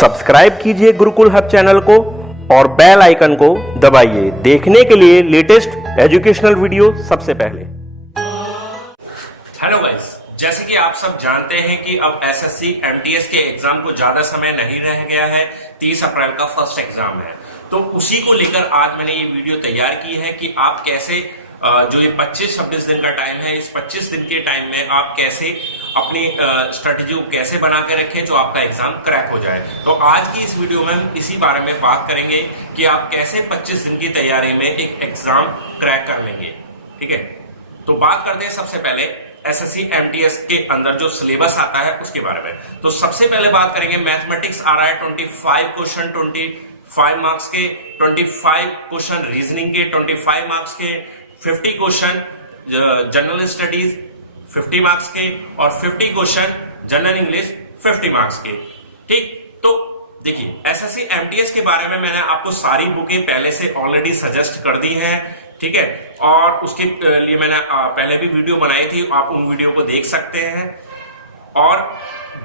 Subscribe कीजिए Gurukul hub channel को और बेल आइकन को दबाइए देखने के लिए लेटेस्ट एजुकेशनल वीडियो सबसे पहले। हेलो गाइस, जैसे कि आप सब जानते हैं कि अब एसएससी एमटीएस के एग्जाम को ज्यादा समय नहीं रह गया है। 30 अप्रैल का फर्स्ट एग्जाम है, तो उसी को लेकर आज मैंने ये वीडियो तैयार की है कि आप कैसे जो ये 25-26 दिन का टाइम है, इस 25 दिन के टाइम में आप कैसे अपनी स्ट्रेटेजी को कैसे बना के रखें जो आपका एग्जाम क्रैक हो जाए। तो आज की इस वीडियो में हम इसी बारे में बात करेंगे कि आप कैसे 25 दिन की तैयारी में एक एग्जाम क्रैक कर लेंगे। ठीक है, तो बात करते हैं सबसे पहले एसएससी एमटीएस के अंदर जो सिलेबस आता है उसके बारे में। तो सबसे पहले बात करेंगे मैथमेटिक्स आ रहा है 25 क्वेश्चन 25 मार्क्स के, 25 क्वेश्चन रीजनिंग के 25 मार्क्स के, 50 क्वेश्चन जनरल स्टडीज 50 मार्क्स के और 50 क्वेश्चन जनरल इंग्लिश 50 मार्क्स के। ठीक, तो देखिए एसएससी एमटीएस के बारे में मैंने आपको सारी बुकें पहले से ऑलरेडी सजेस्ट कर दी हैं। ठीक है, और उसके लिए मैंने पहले भी वीडियो बनाई थी, आप उन वीडियो को देख सकते हैं। और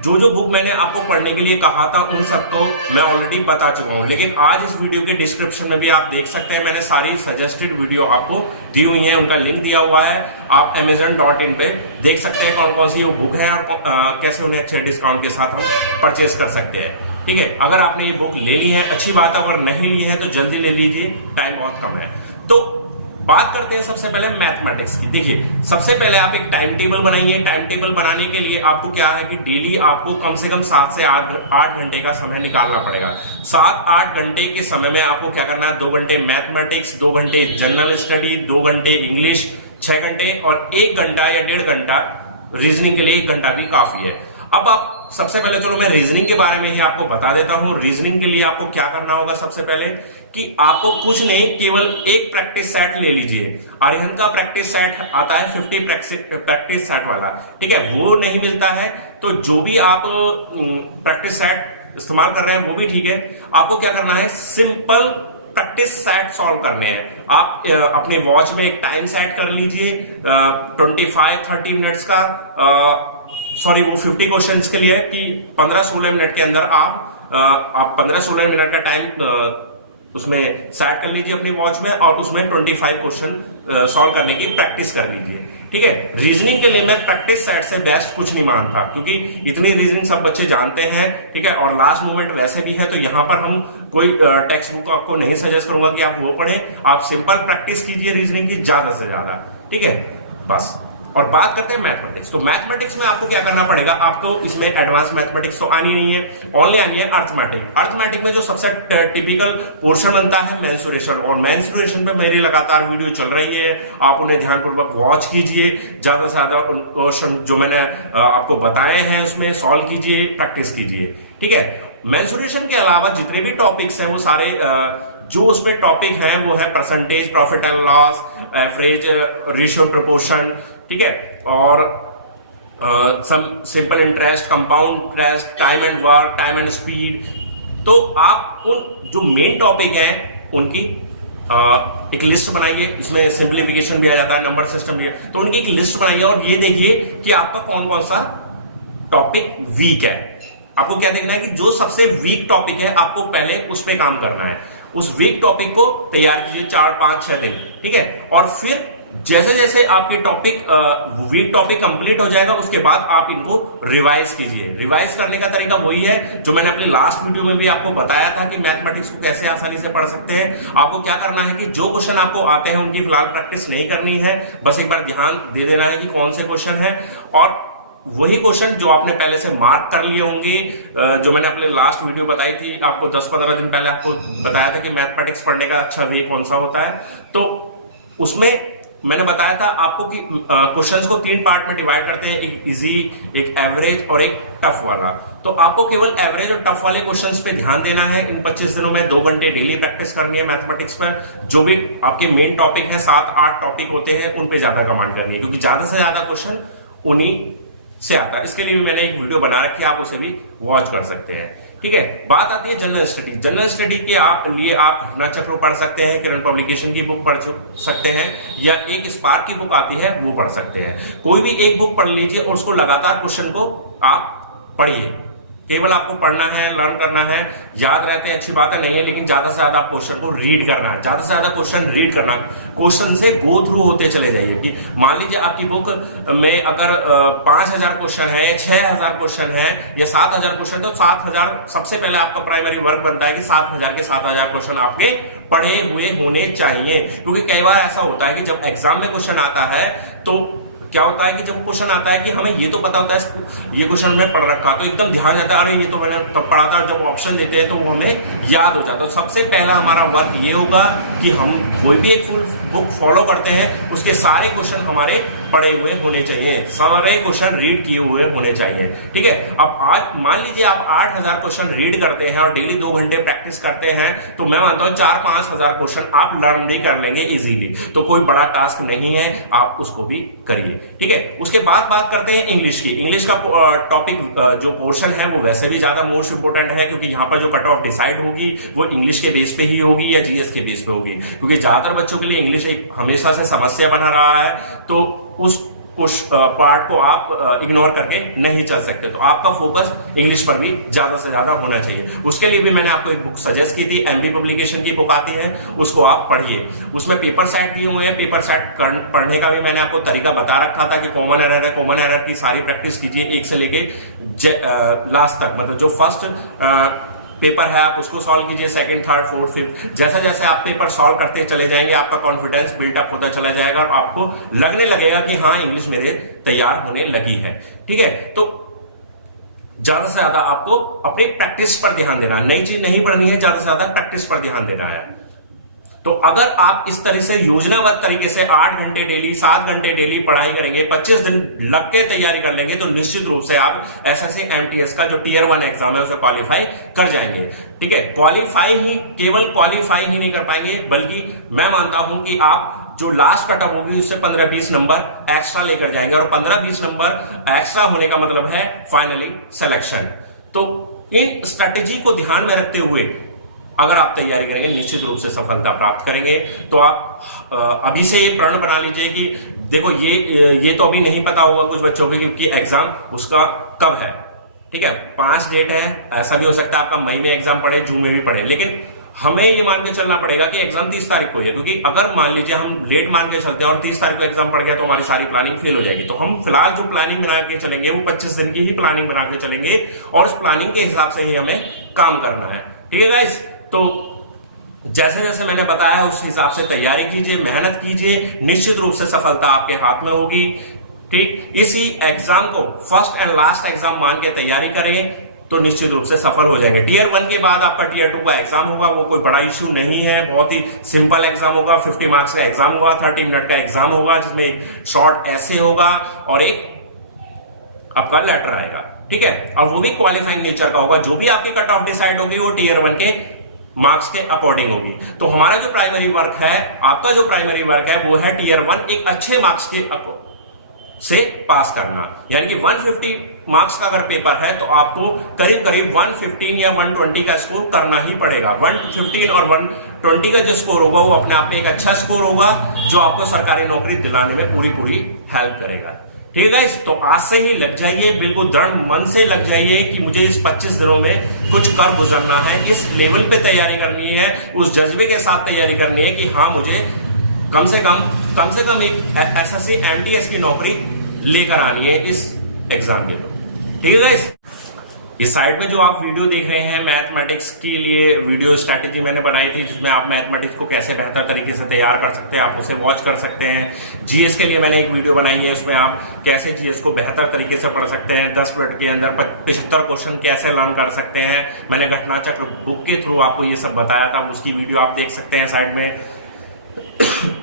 जो जो बुक मैंने आपको पढ़ने के लिए कहा था उन सब तो मैं ऑलरेडी बता चुका हूं, लेकिन आज इस वीडियो के डिस्क्रिप्शन में भी आप देख सकते हैं मैंने सारी सजेस्टेड वीडियो आपको दी हुई है, उनका लिंक दिया हुआ है। आप amazon.in पे देख सकते हैं कौन कौन सी वो बुक है और कैसे उन्हें अच्छे डिस्काउंट के साथ हम परचेज कर सकते हैं। ठीक है, अगर आपने ये बुक ले ली है अच्छी बात है, अगर नहीं ली है तो जल्दी ले लीजिए, टाइम बहुत कम है। तो बात करते हैं सबसे पहले मैथमेटिक्स की। देखिए सबसे पहले आप एक टाइम टेबल बनाइए। टाइम टेबल बनाने के लिए आपको क्या है कि डेली आपको कम से कम 7 से 8 घंटे का समय निकालना पड़ेगा। 7-8 घंटे के समय में आपको क्या करना है, 2 घंटे मैथमेटिक्स, 2 घंटे जनरल स्टडी, 2 घंटे इंग्लिश, 6 घंटे और 1 घंटा या 1.5 घंटा रीजनिंग के लिए। 1 घंटा भी काफी है। अब आप सबसे पहले चलो मैं रीजनिंग के बारे में ही आपको बता देता हूं। रीजनिंग के लिए आपको क्या करना होगा, सबसे पहले कि आपको कुछ नहीं, केवल एक प्रैक्टिस सेट ले लीजिए। आर्यन का प्रैक्टिस सेट आता है 50 प्रैक्टिस सेट वाला। ठीक है, वो नहीं मिलता है तो जो भी आप प्रैक्टिस सेट इस्तेमाल कर रहे हैं वो भी ठीक है। आपको क्या करना है, सिंपल प्रैक्टिस सेट सॉल्व करने हैं। आप अपने वॉच में एक टाइम सेट कर लीजिए 25-30 मिनट्स का, सॉरी वो 50 क्वेश्चंस के लिए कि 15-16 मिनट के अंदर आप 15-16 मिनट का टाइम उसमें सेट कर लीजिए अपनी वॉच में और उसमें 25 क्वेश्चन सॉल्व करने की प्रैक्टिस कर लीजिए। ठीक है, रीजनिंग के लिए मैं प्रैक्टिस सेट से बेस्ट कुछ नहीं मानता क्योंकि इतनी रीजनिंग सब बच्चे जानते हैं। ठीक है, और लास्ट मोमेंट वैसे भी है, तो यहाँ पर हम कोई टेक्स्ट बुक आपको नहीं सजेस्ट करूंगा कि आप वो पढ़ें। आप सिंपल प्रैक्टिस कीजिए रीजनिंग की ज्यादा से ज्यादा। ठीक है, बस। और बात करते हैं मैथमेटिक्स। तो मैथमेटिक्स में आपको क्या करना पड़ेगा, आपको इसमें एडवांस मैथमेटिक्स तो आनी नहीं है, ओनली आनी है अर्थमेटिक। अर्थमेटिक में जो सबसे टिपिकल पोर्शन बनता है मेंसुरेशन, और मेंसुरेशन पे मेरी लगातार वीडियो चल रही है, आप उन्हें ध्यानपूर्वक वॉच कीजिए। ज्यादा से ज्यादा क्वेश्चन जो मैंने आपको बताए हैं उसमें सॉल्व कीजिए, प्रैक्टिस कीजिए। ठीक है, मेंसुरेशन के अलावा जितने भी टॉपिक्स हैं वो सारे जो उसमें टॉपिक हैं वो है percentage, profit and loss, average, ratio, proportion. ठीक है, और some simple interest, compound interest, time and work, time and speed. तो आप उन जो मेन टॉपिक हैं उनकी एक लिस्ट बनाइए। इसमें सिंप्लीफिकेशन भी आ जाता है, नंबर सिस्टम भी है, तो उनकी एक लिस्ट बनाइए और ये देखिए कि आपका कौन कौन सा टॉपिक वीक है। आपको क्या देखना है कि जो सबसे वीक टॉपिक है आपको पहले उस पर काम करना है। उस वीक टॉपिक को तैयार कीजिए 4-5-6 दिन। ठीक है, और फिर जैसे जैसे आपके वीक टॉपिक कंप्लीट हो जाएगा उसके बाद आप इनको रिवाइज कीजिए। रिवाइज करने का तरीका वही है जो मैंने अपनी लास्ट वीडियो में भी आपको बताया था कि मैथमेटिक्स को कैसे आसानी से पढ़ सकते हैं। आपको क्या करना है कि जो क्वेश्चन आपको आते हैं उनकी फिलहाल प्रैक्टिस नहीं करनी है, बस एक बार ध्यान दे देना है कि कौन से क्वेश्चन है, और वही क्वेश्चन जो आपने पहले से मार्क कर लिए होंगे। जो मैंने अपने लास्ट वीडियो बताई थी आपको 10-15 दिन पहले, आपको बताया था कि मैथमेटिक्स पढ़ने का अच्छा वे कौन सा होता है। तो उसमें मैंने बताया था आपको कि क्वेश्चंस को 3 पार्ट में डिवाइड करते हैं, एक इजी, एक एवरेज और एक टफ वाला। तो आपको केवल एवरेज और टफ वाले क्वेश्चंस पे ध्यान देना है। इन 25 दिनों में 2 घंटे डेली प्रैक्टिस करनी है मैथमेटिक्स पर। जो भी आपके मेन टॉपिक है, 7-8 टॉपिक होते हैं, उन पे ज्यादा कमांड करनी है क्योंकि ज्यादा से ज्यादा क्वेश्चन उन्हीं से आता है। इसके लिए भी मैंने एक वीडियो बना रखी है, आप उसे भी वॉच कर सकते हैं। ठीक है, बात आती है जनरल स्टडी। जनरल स्टडी के लिए आप घटना चक्र पढ़ सकते हैं, किरण पब्लिकेशन की बुक पढ़ सकते हैं, या एक स्पार्क की बुक आती है वो पढ़ सकते हैं। कोई भी एक बुक पढ़ लीजिए और उसको लगातार क्वेश्चन को आप पढ़िए। केवल आपको पढ़ना है, लर्न करना है, याद रहते हैं अच्छी बात है, नहीं है, लेकिन ज्यादा से ज्यादा क्वेश्चन को रीड करना है, ज्यादा से ज्यादा क्वेश्चन रीड करना, क्वेश्चन से गो थ्रू होते चले जाइए। कि मान लीजिए आपकी बुक में अगर 5000 क्वेश्चन है या 6000 क्वेश्चन है या 7000 क्वेश्चन, तो 7000 सबसे पहले आपका प्राइमरी वर्क बनता है कि 7000 के 7000 क्वेश्चन आपके पढ़े हुए होने चाहिए। क्योंकि कई बार ऐसा होता है कि जब एग्जाम में क्वेश्चन आता है तो क्या होता है कि जब क्वेश्चन आता है कि हमें ये तो पता होता है ये क्वेश्चन में पढ़ रखा, तो एकदम ध्यान जाता है, अरे ये तो मैंने तब पढ़ा था। जब ऑप्शन देते हैं तो वो हमें याद हो जाता है। सबसे पहला हमारा वर्क ये होगा कि हम कोई भी एक फुल बुक फॉलो करते हैं, उसके सारे क्वेश्चन हमारे पढ़े हुए होने चाहिए, सारे क्वेश्चन रीड किए हुए होने चाहिए। ठीक है, अब आज मान लीजिए आप 8000 क्वेश्चन रीड करते हैं और डेली 2 घंटे प्रैक्टिस करते हैं, तो मैं मानता हूं 4-5 हजार क्वेश्चन आप लर्न भी कर लेंगे इजीली। तो कोई बड़ा टास्क नहीं है, आप उसको भी करिए। ठीक है, उसके बाद बात करते हैं इंग्लिश की। इंग्लिश का टॉपिक जो पोर्शन है वो वैसे भी ज्यादा मोस्ट इंपोर्टेंट है, क्योंकि यहाँ पर जो कट ऑफ डिसाइड होगी वो इंग्लिश के बेस पे ही होगी या जीएस के बेस पे होगी। क्योंकि ज्यादातर बच्चों के लिए इंग्लिश एक हमेशा से समस्या बना रहा है, तो उस पार्ट को आप इग्नोर करके नहीं चल सकते। तो आपका फोकस इंग्लिश पर भी ज्यादा से ज्यादा होना चाहिए। उसके लिए भी मैंने आपको एक बुक सजेस्ट की थी, एमबी पब्लिकेशन की बुक आती है, उसको आप पढ़िए। उसमें पेपर सेट दिए हुए हैं, पेपर सेट पढ़ने का भी मैंने आपको तरीका बता रखा था कि कॉमन एरर है, कॉमन एरर की सारी प्रैक्टिस कीजिए 1 से लेके लास्ट तक। मतलब जो फर्स्ट पेपर है आप उसको सॉल्व कीजिए, सेकंड, थर्ड, फोर्थ, फिफ्थ। जैसे जैसे आप पेपर सॉल्व करते चले जाएंगे आपका कॉन्फिडेंस बिल्डअप होता चला जाएगा और आपको लगने लगेगा कि हाँ इंग्लिश मेरे तैयार होने लगी है। ठीक है, तो ज्यादा से ज्यादा आपको अपनी प्रैक्टिस पर ध्यान देना है, नई चीज नहीं पढ़नी है, ज्यादा से ज्यादा प्रैक्टिस पर ध्यान देना है। तो अगर आप इस तरह से योजनाबद्ध तरीके से 8 घंटे डेली, 7 घंटे डेली पढ़ाई करेंगे, 25 दिन लग के तैयारी कर लेंगे, तो निश्चित रूप से आप एसएससी एमटीएस का जो टियर 1 एग्जाम है उसे क्वालिफाई कर जाएंगे। ठीक है, केवल क्वालिफाई ही नहीं कर पाएंगे, बल्कि मैं मानता हूं कि आप जो लास्ट कटअप होगी उससे 15-20 नंबर एक्स्ट्रा लेकर जाएंगे, और 15-20 नंबर एक्स्ट्रा होने का मतलब है फाइनली सिलेक्शन। तो इन स्ट्रेटेजी को ध्यान में रखते हुए अगर आप तैयारी करेंगे निश्चित रूप से सफलता प्राप्त करेंगे। तो आप अभी से ये प्रण बना लीजिए कि देखो ये तो अभी नहीं पता होगा कुछ बच्चों को क्योंकि एग्जाम उसका कब है। ठीक है, 5 डेट है, ऐसा भी हो सकता है आपका मई में एग्जाम पढ़े, जून में भी पढ़े, लेकिन हमें ये मान के चलना पड़ेगा कि एग्जाम 30 तारीख को है। क्योंकि अगर मान लीजिए हम लेट मान के चलते हैं और 30 तारीख को एग्जाम पड़ गया तो हमारी सारी प्लानिंग फेल हो जाएगी। तो हम फिलहाल जो प्लानिंग बना के चलेंगे वो 25 दिन की ही प्लानिंग बना के चलेंगे और उस प्लानिंग के हिसाब से ही हमें काम करना है। ठीक है गाइस, तो जैसे जैसे मैंने बताया उस हिसाब से तैयारी कीजिए, मेहनत कीजिए, निश्चित रूप से सफलता आपके हाथ में होगी। ठीक, इसी एग्जाम को फर्स्ट एंड लास्ट एग्जाम मान के तैयारी करें तो निश्चित रूप से सफल हो जाएंगे। टियर 1 के बाद आपका टियर 2 का एग्जाम होगा, वो कोई बड़ा इश्यू नहीं है, बहुत ही सिंपल एग्जाम होगा। 50 मार्क्स का एग्जाम होगा, 30 मिनट का एग्जाम होगा, जिसमें एक शॉर्ट ऐसे होगा और एक आपका लेटर आएगा। ठीक है, और वो भी क्वालिफाइंग नेचर का होगा। जो भी आपकी कट ऑफ डिसाइड होगी वो टियर 1 के मार्क्स के अकॉर्डिंग होगी। तो हमारा जो प्राइमरी वर्क है, आपका जो प्राइमरी वर्क है वो है टियर 1 एक अच्छे मार्क्स के से पास करना। यानी कि 150 मार्क्स का अगर पेपर है तो आपको करीब करीब 115 या 120 का स्कोर करना ही पड़ेगा। 115 और 120 का जो स्कोर होगा वो अपने आप में एक अच्छा स्कोर होगा जो आपको सरकारी नौकरी दिलाने में पूरी हेल्प करेगा। ठीक है, तो आज से ही लग जाइए, बिल्कुल दृढ़ मन से लग जाइए कि मुझे इस 25 दिनों में कुछ कर गुजरना है, इस लेवल पे तैयारी करनी है, उस जज्बे के साथ तैयारी करनी है कि हाँ मुझे कम से कम एक एसएससी एमटीएस की नौकरी लेकर आनी है इस एग्जाम के थ्रू। ठीक है, इस साइड में जो आप वीडियो देख रहे हैं मैथमेटिक्स के लिए वीडियो स्ट्रैटेजी मैंने बनाई थी, जिसमें आप मैथमेटिक्स को कैसे बेहतर तरीके से तैयार कर सकते हैं, आप उसे वॉच कर सकते हैं। जीएस के लिए मैंने एक वीडियो बनाई है, उसमें आप कैसे जीएस को बेहतर तरीके से पढ़ सकते हैं, 10 मिनट के अंदर 75 क्वेश्चन कैसे लर्न कर सकते हैं। मैंने घटना चक्र बुक के थ्रू आपको ये सब बताया था, उसकी वीडियो आप देख सकते हैं साइड में।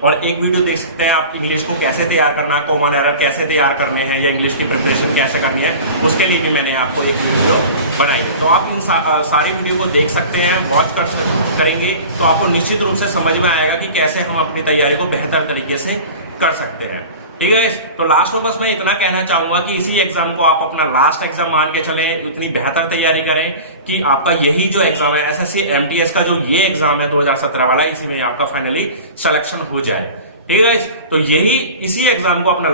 और एक वीडियो देख सकते हैं आप इंग्लिश को कैसे तैयार करना, कॉमन एरर कैसे तैयार करने हैं या इंग्लिश की प्रिपरेशन कैसे करनी है, उसके लिए भी मैंने आपको एक वीडियो बनाई है। तो आप इन सारी वीडियो को देख सकते हैं, वॉच करेंगे तो आपको निश्चित रूप से समझ में आएगा कि कैसे हम अपनी तैयारी को बेहतर तरीके से कर सकते हैं। ठीक है, तो लास्ट में बस मैं इतना कहना चाहूंगा कि इसी एग्जाम को आप अपना लास्ट एग्जाम मान के चलें, इतनी बेहतर तैयारी करें कि आपका यही जो एग्जाम है एसएससी एमटीएस का जो ये एग्जाम है 2017 वाला, इसी में आपका फाइनली सिलेक्शन हो जाए। ठीक है, तो इसी एग्जाम को अपना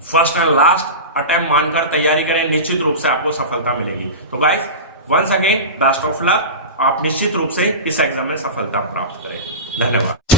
फर्स्ट एंड लास्ट अटेम्प्ट मानकर तैयारी करें, निश्चित रूप से आपको सफलता मिलेगी। तो guys once again best of luck, आप निश्चित रूप से इस एग्जाम में सफलता प्राप्त करें। धन्यवाद।